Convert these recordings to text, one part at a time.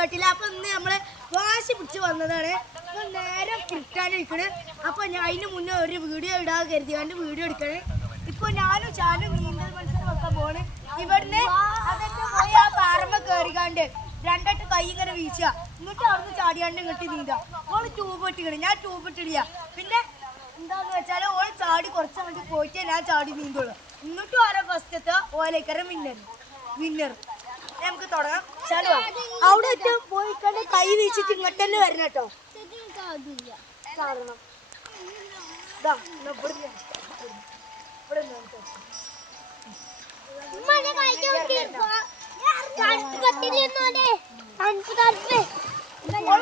കേട്ടില്ല. അപ്പൊ ഇന്ന് നമ്മള് വാശി പിടിച്ച് വന്നതാണ്. നേരെ കിട്ടാനിരിക്കണ്. അപ്പൊ ഞാൻ അതിന് മുന്നേ ഒരു വീഡിയോ ഇടാൻ കരുതിയാണ്ട് വീഡിയോ എടുക്കണേ. ഇപ്പൊ ഞാനും ചാനും നീന്തൽ മത്സരം വെക്കാൻ പോണ്. ഇവിടുന്ന് അതൊക്കെ പോയി ആ പാറമ്മ കയറിക്കാണ്ട് രണ്ടായിട്ട് കൈ ഇങ്ങനെ വീശുക. എന്നിട്ട് അവിടുന്ന് ചാടിയാണ്ട് ഇങ്ങോട്ട് നീന്താ. ഓള് ട്യൂബ് ഇട്ടിക്കണ്, ഞാൻ ട്യൂബ് ഇട്ടിടില്ല. പിന്നെ എന്താന്ന് വെച്ചാൽ ഓൾ ചാടി കുറച്ച് അങ്ങോട്ട് പോയിട്ടേ ഞാൻ ചാടി നീന്തുള്ളൂ. എന്നിട്ടും ആരോ ഫസ്റ്റത്തെ ഓലേക്കര വിന്നർ. നമുക്ക് തുടങ്ങാം. ചലോ അവിടെ പോയിക്കണ്ട് കൈ വീശിട്ട് ഇങ്ങോട്ട് തന്നെ വരണം കേട്ടോ. കാരണം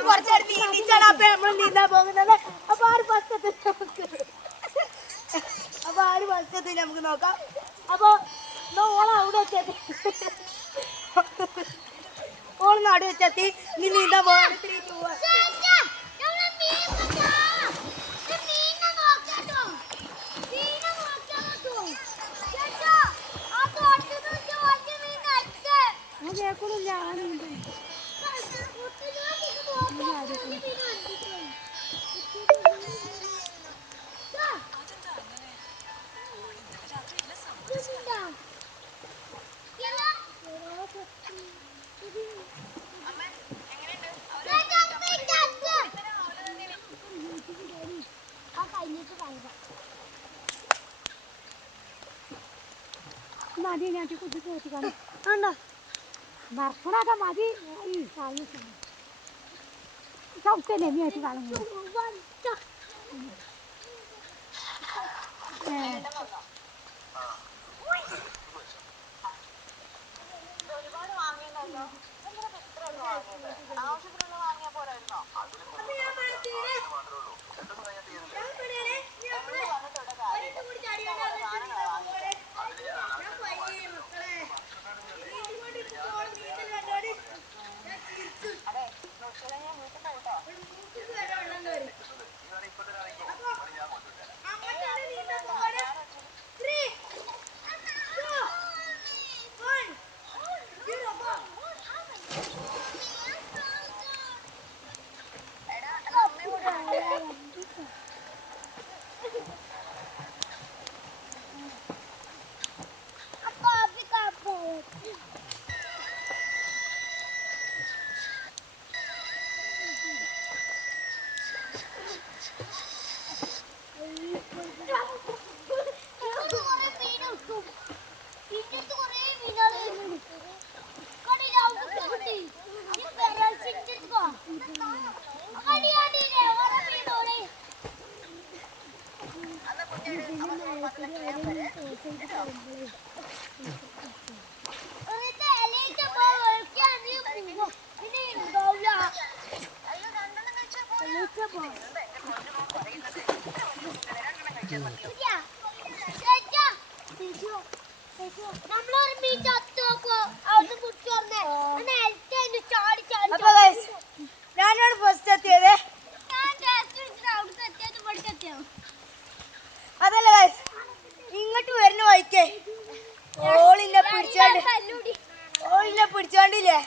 കുറച്ചേരം നീന്തിച്ചാണ് അപ്പൊ നമ്മൾ നീന്താൻ പോകുന്നത്. അപ്പൊ ആറ് ഫസ്റ്റത്തിൽ നമുക്ക് നോക്കാം. അപ്പൊ ഓള അവിടെ വെച്ചെത്തി, ഓള് നാട് വെച്ചെത്തി. നീ നീന്താൻ പോകാൻ മതി. ഞാൻ കുത്തി ചോദിക്കാണ് ഭർഷണൊക്കെ മതി. ചവിട്ടല്ലേ നീ ആയിട്ട് കളഞ്ഞു. ഒരുപാട് വാങ്ങിയല്ലോ. ആവശ്യത്തിനുള്ള വാങ്ങിയാ പോരായിരുന്നോ? ഞാനാണ് ഫസ്റ്റ് എത്തിയത്. അതല്ല ഗൈസ്, ഇങ്ങോട്ട് വരുന്ന വഴിക്കേ ഓളിനെ പിടിച്ചാണ്ടില്ലേ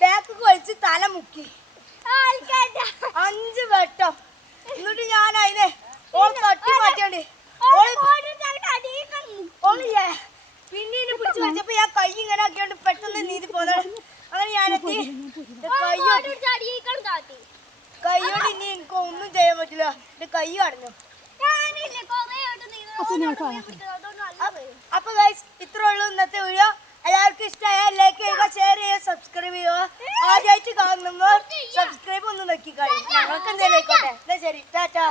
ബാക്ക് വലിച്ച് തല മുക്കി 5 വെട്ടം. എന്നിട്ട് ഞാൻ അതിനെ ഓൾ തട്ടി മാറ്റാണ്ട് ഓളില്ലേ പിന്നെ പിടിച്ച് വെച്ചപ്പോ ഞാൻ കൈ ഇങ്ങനെ ആക്കിയോണ്ട് പെട്ടെന്ന് നീതി പോന്നാണ്. അങ്ങനെ ഞാനെത്തി കൈയോട് ഇനി എനിക്ക് ഒന്നും ചെയ്യാൻ പറ്റില്ല. എന്റെ കൈ കടഞ്ഞു. അപ്പൊ ഗൈസ് ഇത്രേ ഉള്ളൂ ഇന്നത്തെ വീഡിയോ. എല്ലാവർക്കും ഇഷ്ടമായ ലൈക്ക് ചെയ്യുക, ഷെയർ ചെയ്യുക, സബ്സ്ക്രൈബ് ചെയ്യുക. ആദ്യമായിട്ട് കാണുമ്പോൾ സബ്സ്ക്രൈബ് ഒന്ന് നോക്കി കഴിയും. ഞങ്ങൾക്ക് എന്തെങ്കിലും ആയിക്കോട്ടെ. ശരി, ടാറ്റാ.